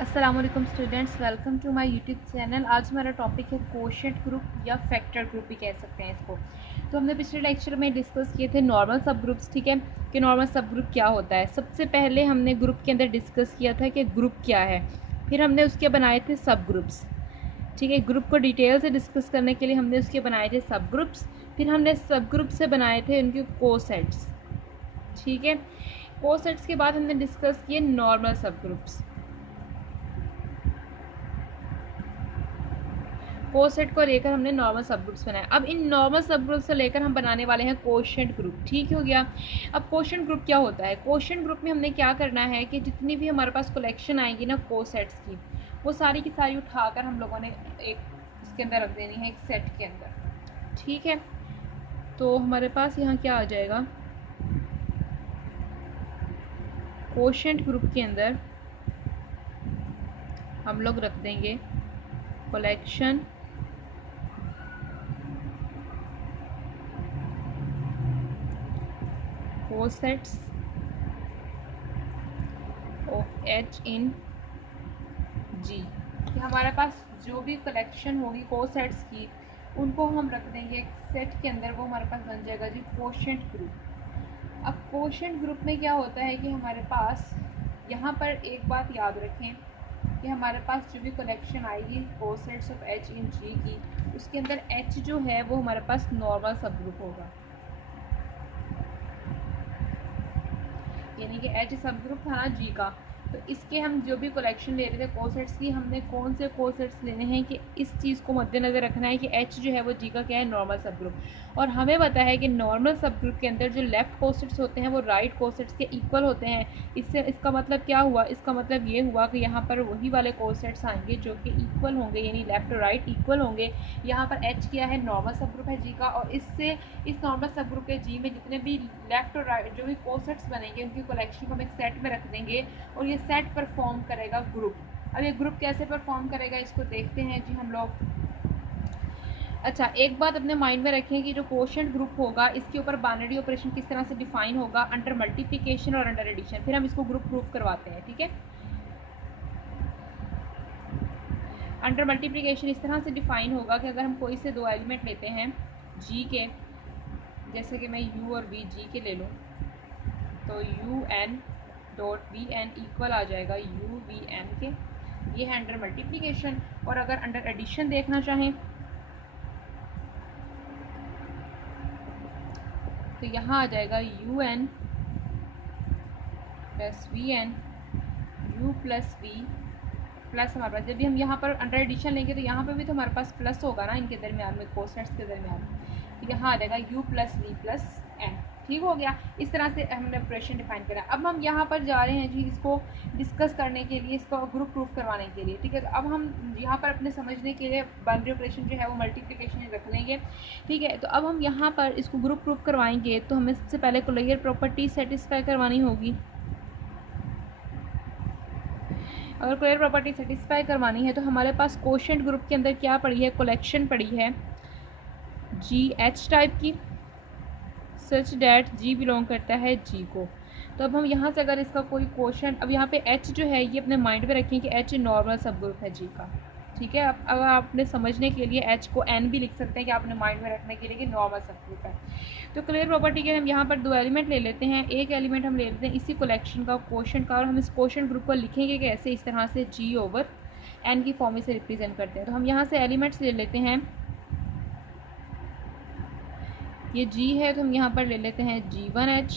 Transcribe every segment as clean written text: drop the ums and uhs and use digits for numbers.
अस्सलाम वालेकुम students, welcome to my YouTube channel. आज हमारा टॉपिक है कोशेंट ग्रुप या फैक्टर ग्रुप भी कह सकते हैं इसको। तो हमने पिछले लेक्चर में डिस्कस किए थे नॉर्मल सब ग्रुप्स, ठीक है, कि नॉर्मल सब ग्रुप क्या होता है। सबसे पहले हमने ग्रुप के अंदर डिस्कस किया था कि ग्रुप क्या है, फिर हमने उसके बनाए थे सब ग्रुप्स, ठीक है। ग्रुप को डिटेल से डिस्कस करने के लिए हमने उसके बनाए थे सब ग्रुप्स, फिर हमने सब ग्रुप से बनाए थे उनके कोसेट्स, ठीक है। कोसेट्स के बाद हमने डिस्कस किए नॉर्मल सब ग्रुप्स। कोसेट को लेकर हमने नॉर्मल सब ग्रुप्स बनाए। अब इन नॉर्मल सब ग्रुप से लेकर हम बनाने वाले हैं कोशेंट ग्रुप, ठीक हो गया। अब कोशेंट ग्रुप क्या होता है? कोशेंट ग्रुप में हमने क्या करना है कि जितनी भी हमारे पास कलेक्शन आएगी ना कोसेट्स की, वो सारी की सारी उठाकर हम लोगों ने एक इसके अंदर रख देनी है, एक सेट के अंदर, ठीक है। तो हमारे पास यहाँ क्या आ जाएगा, कोशेंट ग्रुप के अंदर हम लोग रख देंगे collection cosets of H in जी। हमारे पास जो भी कलेक्शन होगी कोसेट्स की, उनको हम रख देंगे एक सेट के अंदर, वो हमारे पास बन जाएगा जी कोशेंट ग्रुप। अब कोशेंट ग्रुप में क्या होता है कि हमारे पास यहाँ पर एक बात याद रखें कि हमारे पास जो भी कलेक्शन आएगी कोसेट्स ऑफ एच इन जी की, उसके अंदर एच जो है वो हमारे पास नॉर्मल सब ग्रुप होगा, यानी कि एच सब ग्रुप था ना जी का। तो इसके हम जो भी कलेक्शन ले रहे थे कोसेट्स की, हमने कौन से कोसेट्स लेने हैं कि इस चीज़ को मद्देनज़र रखना है कि एच जो है वो जी का क्या है, नॉर्मल सब ग्रुप। और हमें पता है कि नॉर्मल सब ग्रुप के अंदर जो लेफ़्ट कोसेट्स होते हैं वो राइट कोसेट्स के इक्वल होते हैं। इससे इसका मतलब क्या हुआ, इसका मतलब ये हुआ कि यहाँ पर वही वाले कोसेट्स आएंगे जो कि इक्वल होंगे, यानी लेफ़्ट और राइट इक्वल होंगे। यहाँ पर एच क्या है, नॉर्मल सब ग्रुप है जी का, और इससे इस नॉर्मल सब ग्रुप के जी में जितने भी लेफ़्ट और राइट जो भी कोसेट्स बनेंगे उनकी कलेक्शन को हम एक सेट में रख देंगे, और ये सेट परफॉर्म करेगा ग्रुप। अब ये ग्रुप कैसे परफॉर्म करेगा इसको देखते हैं जी हम लोग। अच्छा, एक बात अपने माइंड में रखें कि जो कोशेंट ग्रुप होगा इसके ऊपर बाइनरी ऑपरेशन किस तरह से डिफाइन होगा, अंडर मल्टीप्लिकेशन और अंडर एडिशन। फिर हम इसको ग्रुप प्रूफ करवाते हैं, ठीक है। अंडर मल्टीप्लिकेशन इस तरह से डिफाइन होगा कि अगर हम कोई से दो एलिमेंट लेते हैं जी के, जैसे कि मैं यू और वी जी के ले लूँ, तो U N dot V N equal आ जाएगा यू वी एन के, ये है अंडर मल्टीप्लिकेशन। और अगर अंडर एडिशन देखना चाहें तो यहाँ आ जाएगा U N plus V N U plus V plus हमारे पास, जब भी हम यहाँ पर अंडर एडिशन लेंगे तो यहाँ पर भी तो हमारे पास प्लस होगा ना इनके दरमियान में, कोसेट्स के दरमियान, तो यहाँ आ जाएगा U plus V plus N, ठीक हो गया। इस तरह से हमने ऑपरेशन डिफाइन करा। अब हम यहाँ पर जा रहे हैं जी इसको डिस्कस करने के लिए, इसको ग्रुप प्रूफ करवाने के लिए, ठीक है। तो अब हम यहाँ पर अपने समझने के लिए बाइनरी ऑपरेशन जो है वो मल्टीप्लिकेशन रख लेंगे, ठीक है। तो अब हम यहाँ पर इसको ग्रुप प्रूफ करवाएंगे तो हमें सबसे पहले कोलेयर प्रॉपर्टी सेटिस्फाई करवानी होगी। अगर कोलेयर प्रॉपर्टी सेटिस्फाई करवानी है तो हमारे पास कोशेंट ग्रुप के अंदर क्या पड़ी है, कलेक्शन पड़ी है जी एच टाइप की, सच डैट जी बिलोंग करता है जी को। तो अब हम यहाँ से अगर इसका कोई क्वेश्चन, अब यहाँ पे एच जो है ये अपने माइंड में रखें कि एच नॉर्मल सब ग्रुप है जी का, ठीक है। अब अगर आपने समझने के लिए एच को एन भी लिख सकते हैं कि आपने माइंड में रखने के लिए कि नॉर्मल सब ग्रुप है। तो क्लियर प्रॉपर्टी के हम यहाँ पर दो एलिमेंट ले लेते हैं, एक एलिमेंट हम ले लेते हैं इसी कलेक्शन का क्वेश्चन का, और हम इस क्वेश्चन ग्रुप को लिखेंगे कैसे, इस तरह से जी ओवर एन की फॉर्म में से रिप्रेजेंट करते हैं। तो हम यहाँ से एलिमेंट्स ले लेते हैं, ये जी है तो हम यहाँ पर ले लेते हैं G1H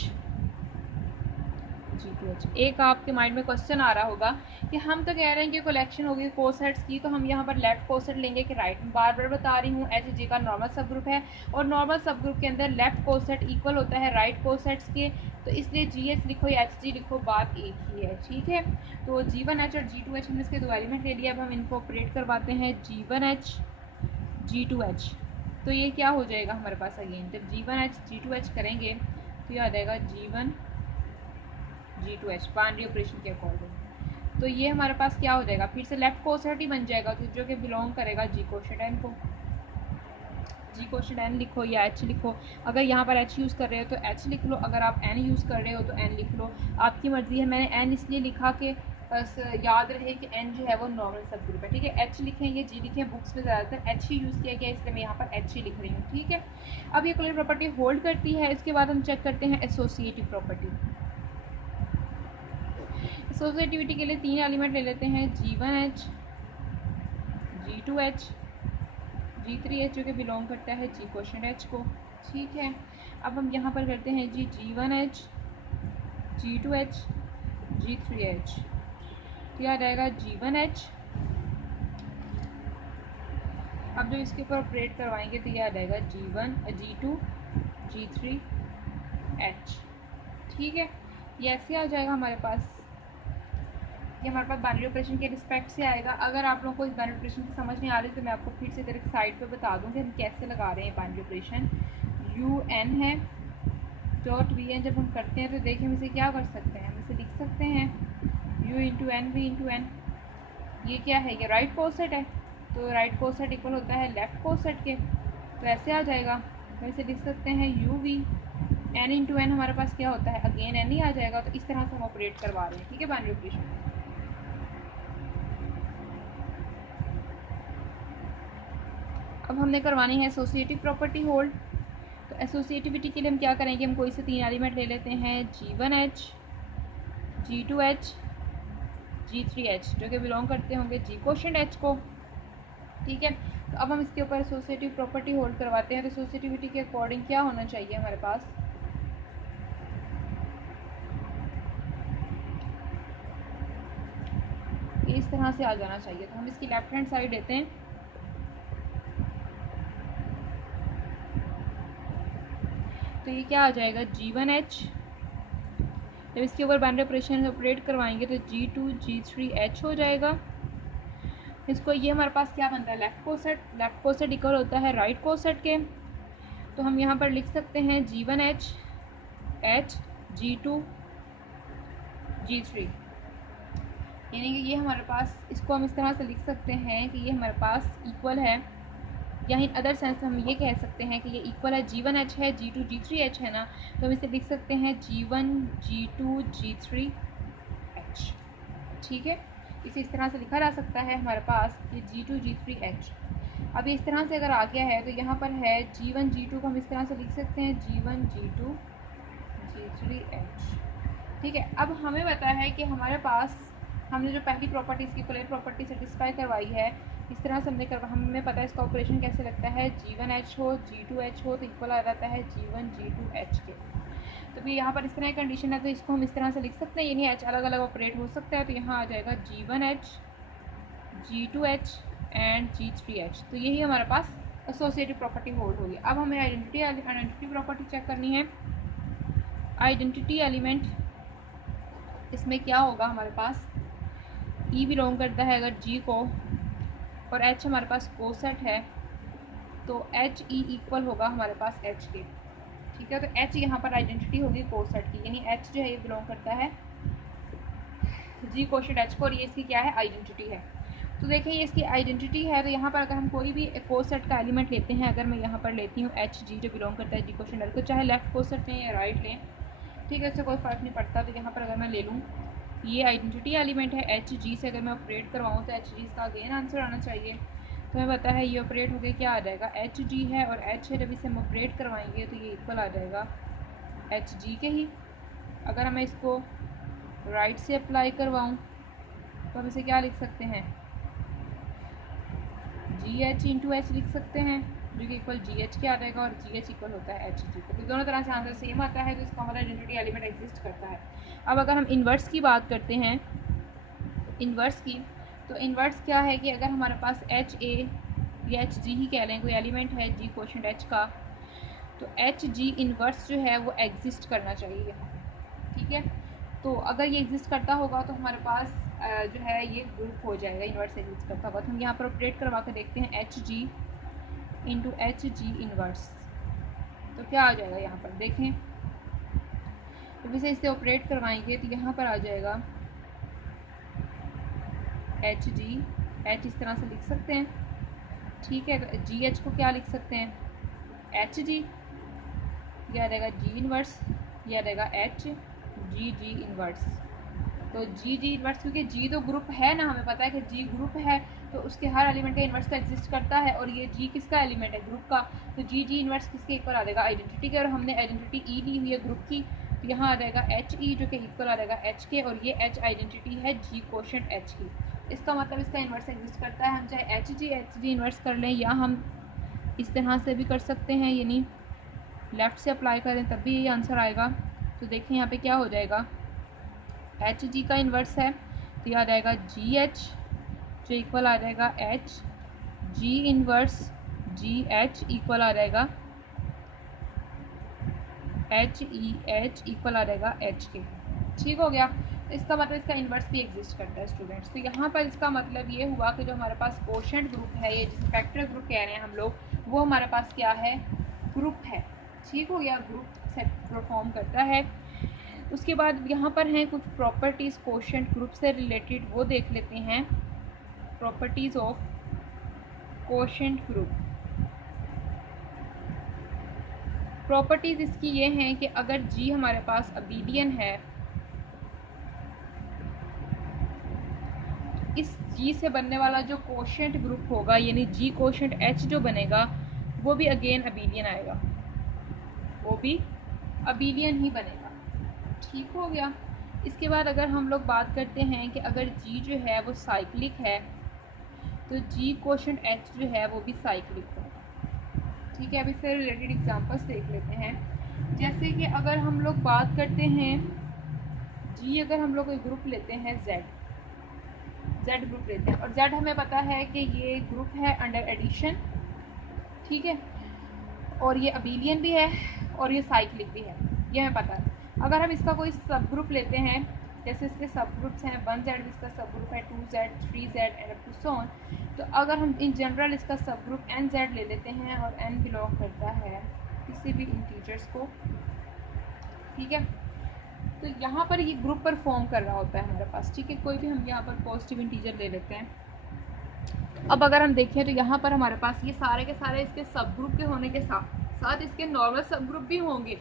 G2H। एक आपके माइंड में क्वेश्चन आ रहा होगा कि हम तो कह रहे हैं कि कलेक्शन होगी कोसेट्स की, तो हम यहाँ पर लेफ्ट कोसेट लेंगे कि राइट। बार बार बता रही हूँ एच जी का नॉर्मल सब ग्रुप है, और नॉर्मल सब ग्रुप के अंदर लेफ्ट कोसेट इक्वल होता है राइट कोसेट्स के, तो इसलिए जी एच लिखो या एच जी लिखो, बात एक ही है, ठीक है। तो G1H और G2H हमने इसके दो एलिमेंट ले लिया। अब हम इनको ऑपरेट करवाते हैं G1H G2H, तो ये क्या हो जाएगा हमारे पास, अगेन जब G1H G2H करेंगे तो ये आ जाएगा G1 G2H बाइनरी ऑपरेशन के अकॉर्डिंग। तो ये हमारे पास क्या हो जाएगा, फिर से लेफ्ट कोसेट ही बन जाएगा, तो जो कि बिलोंग करेगा जी कोशेंट एन को। जी कोशेंट एन लिखो या एच लिखो, अगर यहाँ पर एच यूज़ कर रहे हो तो एच लिख लो, अगर आप एन यूज़ कर रहे हो तो एन लिख लो, आपकी मर्ज़ी है। मैंने एन इसलिए लिखा कि याद रहे कि एन जो है वो नॉर्मल सब ग्रुप है, ठीक है। एच लिखें, ये जी लिखें, बुक्स में ज़्यादातर एच ही यूज़ किया गया, इसलिए मैं यहाँ पर एच ही लिख रही हूँ, ठीक है। अब ये कोलेट प्रॉपर्टी होल्ड करती है। इसके बाद हम चेक करते हैं एसोसिएटिव प्रॉपर्टी। एसोसिएटिविटी के लिए 3 एलिमेंट ले लेते हैं, G1H, G2H, G3H जो कि बिलोंग करता है G क्वोशेंट H को, ठीक है। अब हम यहाँ पर करते हैं जी G1H, G2H, G3H, तो याद आएगा G1H। अब जब इसके ऊपर ऑपरेट करवाएंगे तो याद आएगा G1, G2, G3H, ठीक है। ये ऐसे आ जाएगा हमारे पास, ये हमारे पास बाइनरी ऑपरेशन के रिस्पेक्ट से आएगा। अगर आप लोगों को इस बाइनरी ऑपरेशन की समझ नहीं आ रही तो मैं आपको फिर से इधर एक साइड पे बता दूँ कि हम कैसे लगा रहे हैं बाइनरी ऑपरेशन। UN है, डॉट VN जब हम करते हैं तो देखिए हम इसे क्या कर सकते हैं, हम इसे लिख सकते हैं U into N, V into N. ये क्या है, ये राइट कोसेट है, तो राइट कोसेट इक्वल होता है लेफ्ट कोसेट के, तो ऐसे आ जाएगा। तो इसे लिख सकते हैं UV, N इंटू एन हमारे पास क्या होता है, अगेन N ही आ जाएगा। तो इस तरह से हम ऑपरेट करवा रहे हैं, ठीक है, बाइनरी ऑपरेशन। अब हमने करवानी है एसोसिएटिव प्रॉपर्टी होल्ड। तो एसोसिएटिविटी के लिए हम क्या करेंगे, हम कोई से 3 एलिमेंट ले लेते हैं, G1H, G2H, G3H जो कि बिलोंग करते होंगे G क्वोशेंट H को, ठीक है। तो अब हम इसके ऊपर एसोसिएटिव प्रॉपर्टी होल्ड करवाते हैं। तो एसोसिएटिविटी के अकॉर्डिंग क्या होना चाहिए हमारे पास, ये इस तरह से आ जाना चाहिए। तो हम इसकी लेफ्ट हैंड साइड लेते हैं, तो ये क्या आ जाएगा G1H। जब इसके ऊपर बाइनरी ऑपरेशन ऑपरेट करवाएंगे तो G2, G3H हो जाएगा। इसको ये हमारे पास क्या बनता है, left coset. Left coset equal होता है राइट कोसेट के, तो हम यहाँ पर लिख सकते हैं G1H, H, G2, G3, यानी कि ये हमारे पास, इसको हम इस तरह से लिख सकते हैं कि ये हमारे पास इक्वल है, या इन अदर सेंस में हम ये कह सकते हैं कि ये इक्वल है G1H है, G2, G3H है ना, तो हम इसे लिख सकते हैं G1, G2, G3H, ठीक है। इसे इस तरह से लिखा जा सकता है हमारे पास ये G2, G3H। अब इस तरह से अगर आ गया है तो यहाँ पर है G1, G2 को हम इस तरह से लिख सकते हैं G1, G2, G3H, ठीक है। अब हमें पता है कि हमारे पास हमने जो पहली प्रॉपर्टी इसकी कोलेट प्रॉपर्टी सेटिस्फाई करवाई है, इस तरह से हमने हमें पता है इसका ऑपरेशन कैसे लगता है, G1H हो, G2H हो तो इक्वल आ जाता है G1, G2H के। तो भी यहाँ पर इस तरह की कंडीशन है, तो इसको हम इस तरह से लिख सकते हैं, यानी H अलग अलग ऑपरेट हो सकता है। तो यहाँ आ जाएगा G1H, G2H एंड G3H। तो यही हमारे पास एसोसिएटिव प्रॉपर्टी होल्ड होगी। अब हमें आइडेंटिटी प्रॉपर्टी चेक करनी है। आइडेंटिटी एलिमेंट इसमें क्या होगा, हमारे पास E बिलोंग करता है अगर G को, और H हमारे पास कोसेट है, तो H E इक्वल होगा हमारे पास H के, ठीक है। तो H यहाँ पर आइडेंटिटी होगी कोसेट की, यानी H जो है ये बिलोंग करता है G क्वोशेंट H को, और ये इसकी क्या है, आइडेंटिटी है। तो देखें ये इसकी आइडेंटिटी है। तो यहाँ पर अगर हम कोई भी कोसेट का एलिमेंट लेते हैं, अगर मैं यहाँ पर लेती हूँ HG जो बिलोंग करता है G क्वोशेंट H को, चाहे लेफ्ट कोसेट लें या राइट लें, ठीक है, इससे कोई फ़र्क नहीं पड़ता। तो यहाँ पर अगर मैं ले लूँ, ये आइडेंटिटी एलिमेंट है HG से, अगर मैं ऑपरेट करवाऊँ तो HG इसका अगेन आंसर आना चाहिए। तो हमें पता है ये ऑपरेट हो गया, क्या आ जाएगा, HG है और H है, जब इसे हम ऑपरेट करवाएंगे तो ये इक्वल आ जाएगा HG के ही। अगर मैं इसको राइट से अप्लाई करवाऊँ तो हम इसे क्या लिख सकते हैं, GH इंटू H लिख सकते हैं, जो कि इक्वल GH के आ जाएगा, और GH इक्वल होता है HG को। तो दोनों तरह से आंसर सेम आता है, तो इसका हमारा आइडेंटिटी एलिमेंट एग्जिस्ट करता है। अब अगर हम इन्वर्स की बात करते हैं, इन्वर्स की, तो इन्वर्स क्या है कि अगर हमारे पास HA या HG ही कह लें, कोई एलिमेंट है G क्वोशेंट H का, तो HG इन्वर्स जो है वो एग्जिस्ट करना चाहिए, ठीक है। तो अगर ये एग्जिस्ट करता होगा तो हमारे पास जो है ये ग्रुप हो जाएगा, इन्वर्स एग्जिस्ट करता होगा। तो हम यहाँ पर ऑपरेट करवा कर देखते हैं HG इंटू HG इन्वर्स, तो क्या आ जाएगा, यहाँ पर देखें, जब इसे इससे ऑपरेट करवाएंगे तो यहाँ पर आ जाएगा HG, H इस तरह से लिख सकते हैं, ठीक है। तो GH को क्या लिख सकते हैं, HG, ये आ जाएगा G इन्वर्स, ये आ जाएगा HG इन्वर्स, तो जी जी इन्वर्स, क्योंकि जी तो ग्रुप है ना, हमें पता है कि जी ग्रुप है तो उसके हर एलिमेंट का इन्वर्स तो एग्जिस्ट करता है, और ये जी किसका एलिमेंट है, ग्रुप का। तो जी जी इन्वर्स किसके इक्वल आ जाएगा, आइडेंटिटी के, और हमने आइडेंटिटी ई ली हुई है ग्रुप की, तो यहाँ आ जाएगा एच ई जो कि इक्वल आ जाएगा एच के, और ये एच आइडेंटिटी है जी कोशेंट एच की। इसका मतलब इसका इन्वर्स एग्जिस्ट करता है। हम चाहे एच जी इन्वर्स कर लें, या हम इस तरह से भी कर सकते हैं, यानी लेफ़्ट से अप्लाई करें तब भी ये आंसर आएगा। तो देखें यहाँ पे क्या हो जाएगा, एच जी का इन्वर्स है तो ये आ जाएगा जी एच जो इक्वल आ जाएगा H G inverse G H equal आ जाएगा एच ई एच इक्वल आ जाएगा एच के। ठीक हो गया। इसका मतलब इसका इन्वर्स भी एग्जिस्ट करता है स्टूडेंट्स। तो यहाँ पर इसका मतलब ये हुआ कि जो हमारे पास कोशेंट ग्रुप है, ये जिसे फैक्टर ग्रुप कह रहे हैं हम लोग, वो हमारे पास क्या है, ग्रुप है। ठीक हो गया, ग्रुप से परफॉर्म करता है। उसके बाद यहाँ पर हैं कुछ प्रॉपर्टीज़ कोशेंट ग्रुप से रिलेटेड, वो देख लेते हैं। Properties of quotient group. Properties इसकी ये हैं कि अगर जी हमारे पास अबीलियन है, इस जी से बनने वाला जो कोशेंट ग्रुप होगा, यानी जी कोशेंट एच जो बनेगा, वो भी अगेन अबीलियन आएगा, वो भी अबीलियन ही बनेगा। ठीक हो गया। इसके बाद अगर हम लोग बात करते हैं कि अगर जी जो है वो साइक्लिक है, तो जी कोशेंट एच जो है वो भी साइक्लिक होगा। ठीक है, अब इससे रिलेटेड एग्जांपल्स देख लेते हैं। जैसे कि अगर हम लोग बात करते हैं जी, अगर हम लोग कोई ग्रुप लेते हैं जेड ग्रुप लेते हैं, और जेड हमें पता है कि ये ग्रुप है अंडर एडिशन, ठीक है, और ये अबीलियन भी है और ये साइक्लिक भी है, ये हमें पता है। अगर हम इसका कोई सब ग्रुप लेते हैं, जैसे इसके सब ग्रुप्स हैं 1Z, इसका सब ग्रुप है 2Z 3Z and up to so on, तो अगर हम इन जनरल इसका सब ग्रुप NZ ले लेते हैं, और N बिलोंग करता है किसी भी इंटीजर्स को, ठीक है, तो यहाँ पर ये ग्रुप परफॉर्म कर रहा होता है हमारे पास। ठीक है, कोई भी हम यहाँ पर पॉजिटिव इंटीजर ले लेते हैं। अब अगर हम देखें तो यहाँ पर हमारे पास ये सारे के सारे इसके सब ग्रुप के होने के साथ साथ इसके नॉर्मल सब ग्रुप भी होंगे,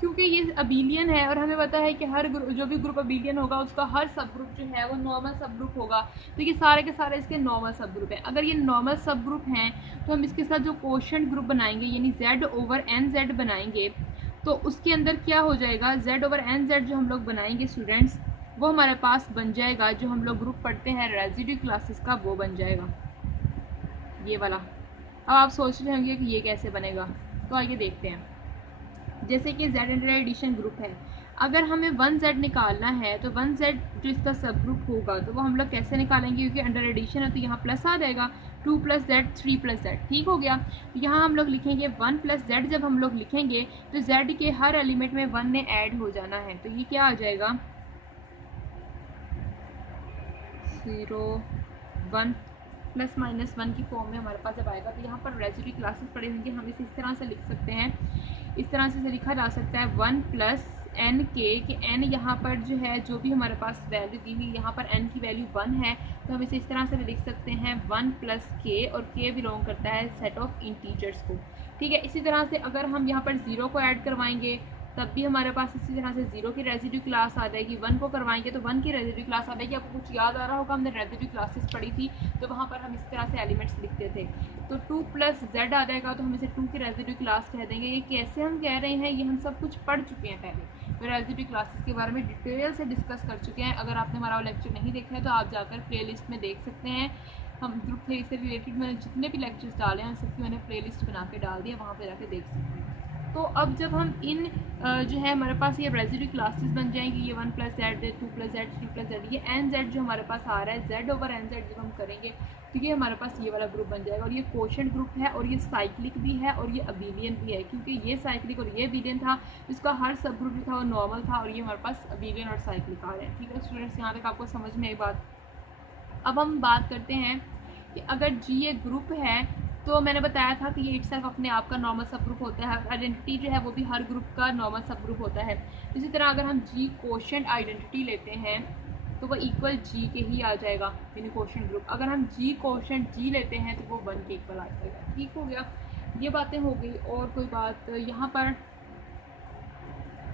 क्योंकि ये अबीलियन है और हमें पता है कि हर जो भी ग्रुप अबीलियन होगा उसका हर सब ग्रुप जो है वो नॉर्मल सब ग्रुप होगा। तो ये सारे के सारे इसके नॉर्मल सब ग्रुप हैं। अगर ये नॉर्मल सब ग्रुप हैं तो हम इसके साथ जो कोशेंट ग्रुप बनाएंगे, यानी Z ओवर NZ बनाएंगे, तो उसके अंदर क्या हो जाएगा, Z ओवर NZ जो हम लोग बनाएंगे स्टूडेंट्स, वो हमारे पास बन जाएगा, जो हम लोग ग्रुप पढ़ते हैं रेजिड्यू क्लासेस का, वो बन जाएगा ये वाला। अब आप सोच रहे होंगे कि ये कैसे बनेगा, तो आइए देखते हैं। जैसे कि Z अंडर एडिशन ग्रुप है, अगर हमें 1Z निकालना है तो 1Z जो इसका सब ग्रुप होगा तो वो हम लोग कैसे निकालेंगे, क्योंकि अंडर एडिशन है तो यहाँ प्लस आ जाएगा, 2 + Z 3 + Z। ठीक हो गया। तो यहाँ हम लोग लिखेंगे 1 + Z। जब हम लोग लिखेंगे तो Z के हर एलिमेंट में 1 ने ऐड हो जाना है, तो ये क्या आ जाएगा 0 1 ±1 की फॉर्म में हमारे पास जब आएगा। तो यहाँ पर रेजिड्यू क्लासेस पड़े होंगे, हम इसे इस तरह से लिख सकते हैं, इस तरह से लिखा जा सकता है 1 + n के, कि n यहाँ पर जो है जो भी हमारे पास वैल्यू दी हुई, यहाँ पर n की वैल्यू 1 है, तो हम इसे इस तरह से लिख सकते हैं 1 + k, और k बिलोंग करता है सेट ऑफ इंटीजर्स को। ठीक है, इसी तरह से अगर हम यहाँ पर 0 को ऐड करवाएंगे तब भी हमारे पास इसी तरह से 0 की रेजिड्यू क्लास आ जाएगी। 1 को करवाएंगे तो 1 की रेजिड्यू क्लास आ जाएगी। आपको कुछ याद आ रहा होगा, हमने रेजिड्यू क्लासेस पढ़ी थी तो वहाँ पर हम इस तरह से एलिमेंट्स लिखते थे। तो 2 + Z आ जाएगा, तो हम इसे 2 की रेजिड्यू क्लास कह देंगे। ये कैसे हम कह रहे हैं, ये हम सब कुछ पढ़ चुके हैं पहले, तो रेजिड्यू क्लासेस के बारे में डिटेल से डिस्कस कर चुके हैं। अगर आपने हमारा लेक्चर नहीं देखा है तो आप जाकर प्ले लिस्ट में देख सकते हैं। हम ग्रुप थ्योरी से रिलेटेड मैंने जितने भी लेक्चर्स डाले हैं सबकी मैंने प्ले लिस्ट बना के डाल दिया, वहाँ पर जाके देख सकते हैं। तो अब जब हम इन जो है हमारे पास ये रेजिड्यू क्लासेस बन जाएंगी, ये 1 + Z 2 + Z 3 + Z, ये NZ जो हमारे पास आ रहा है, Z ओवर NZ जब हम करेंगे तो ये हमारे पास ये वाला ग्रुप बन जाएगा। और ये कोशेंट ग्रुप है और ये साइक्लिक भी है और ये अबीलियन भी है, क्योंकि ये साइक्लिक और ये अबीलियन था, इसका हर सब ग्रुप जो था वो नॉर्मल था, और ये हमारे पास अबीलियन और साइक्लिक आ रहे हैं। ठीक है स्टूडेंट्स, यहाँ तक आपको समझ में आई बात। अब हम बात करते हैं कि अगर जी एक ग्रुप है, तो मैंने बताया था कि ये इटसेल्फ अपने आप का नॉर्मल सब ग्रुप होता है, आइडेंटिटी जो है वो भी हर ग्रुप का नॉर्मल सब ग्रुप होता है। इसी तरह अगर हम जी कोशेंट आइडेंटिटी लेते हैं तो वो इक्वल जी के ही आ जाएगा, यानी कोशेंट ग्रुप। अगर हम जी कोशेंट जी लेते हैं तो वो 1 के इक्वल आ जाएगा। ठीक हो गया, ये बातें हो गई। और कोई बात यहाँ पर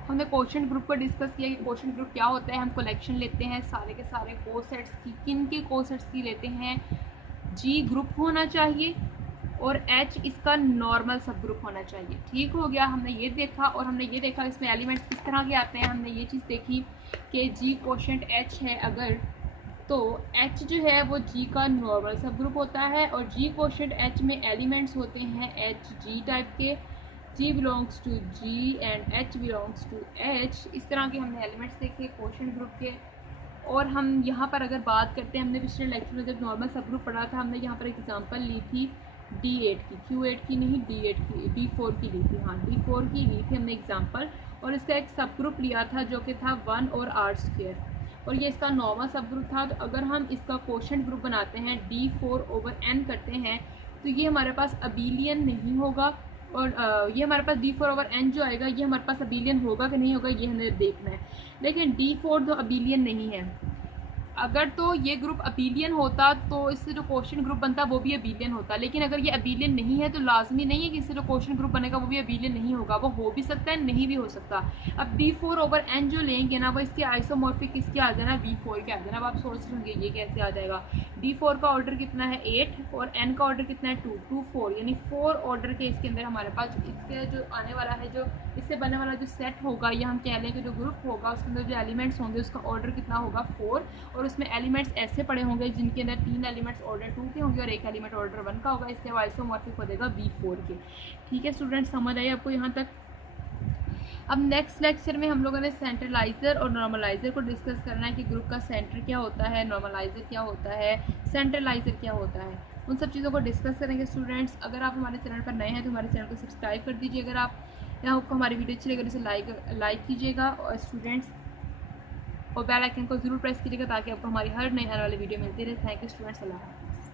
हमने क्वेश्चन ग्रुप को डिस्कस किया कि क्वेश्चन ग्रुप क्या होता है। हम कलेक्शन लेते हैं सारे के सारे कोसेट्स की। किन के कोसेट्स की लेते हैं? जी ग्रुप होना चाहिए और एच इसका नॉर्मल सब ग्रुप होना चाहिए। ठीक हो गया, हमने ये देखा। और हमने ये देखा इसमें एलिमेंट्स किस तरह के आते हैं। हमने ये चीज़ देखी कि जी कोशेंट एच है अगर, तो एच जो है वो जी का नॉर्मल सब ग्रुप होता है और जी कोशेंट एच में एलिमेंट्स होते हैं एच जी टाइप के। G belongs to G and H belongs to H. इस तरह के हमने एलिमेंट्स देखे कोशेंट ग्रुप के। और हम यहाँ पर अगर बात करते हैं, हमने पिछले लेक्चर में जब नॉर्मल सब ग्रुप पढ़ा था, हमने यहाँ पर एग्जांपल ली थी D8 की, Q8 की नहीं, D8 की, D4 की ली थी। हाँ, D4 की ली थी हमने एग्जांपल। और इसका एक सब ग्रुप लिया था जो कि था 1 और R² और ये इसका नॉर्मल सब ग्रुप था। तो अगर हम इसका कोशेंट ग्रुप बनाते हैं D4/n करते हैं तो ये हमारे पास अबीलियन नहीं होगा। और ये हमारे पास D4/n जो आएगा ये हमारे पास अबीलियन होगा कि नहीं होगा ये हमें देखना है। लेकिन D4 तो अबीलियन नहीं है। अगर तो ये ग्रुप अबीलियन होता तो इससे जो क्वेश्चन ग्रुप बनता वो भी अबीलियन होता। लेकिन अगर ये अबीलियन नहीं है तो लाजमी नहीं है कि इससे जो क्वेश्चन ग्रुप बनेगा वो भी अबीलियन नहीं होगा। वो हो भी सकता है, नहीं भी हो सकता। अब D4/n जो लेंगे ना वो इसके आइसोमॉर्फिक किसके आ जाना, V4 के आ जाना। अब आप सोच रहे होंगे ये कैसे आ जाएगा। D4 का ऑर्डर कितना है 8 और n का ऑर्डर कितना है 2 4, यानी 4 ऑर्डर के इसके अंदर हमारे पास इसके जो आने वाला है, जो इससे बनने वाला जो सेट होगा या हम कह लें कि जो ग्रुप होगा उसके अंदर जो एलिमेंट्स होंगे उसका ऑर्डर कितना होगा 4। और उसमें एलिमेंट्स ऐसे पड़े होंगे जिनके अंदर 3 एलिमेंट्स ऑर्डर 2 के होंगे और 1 एलिमेंट ऑर्डर 1 का होगा। इसलिए आइसोमॉर्फिक हो जाएगा V4 के। ठीक है स्टूडेंट, समझ आई आपको यहाँ तक? अब नेक्स्ट लेक्चर में हम लोगों ने सेंट्रलाइज़र और नॉर्मलाइज़र को डिस्कस करना है कि ग्रुप का सेंटर क्या होता है, नॉर्मलाइज़र क्या होता है, सेंट्रलाइज़र क्या होता है। उन सब चीज़ों को डिस्कस करेंगे स्टूडेंट्स। अगर आप हमारे चैनल पर नए हैं तो हमारे चैनल को सब्सक्राइब कर दीजिए। अगर आप यहाँ आपको हमारी वीडियो अच्छी लगे तो इसे लाइक कीजिएगा और स्टूडेंट्स और बेल आइकन को ज़रूर प्रेस कीजिएगा ताकि आपको हमारी हर नई आने वाली वीडियो मिलती रहे। थैंक यू स्टूडेंट्स, अल्लाह हाफ़िज़।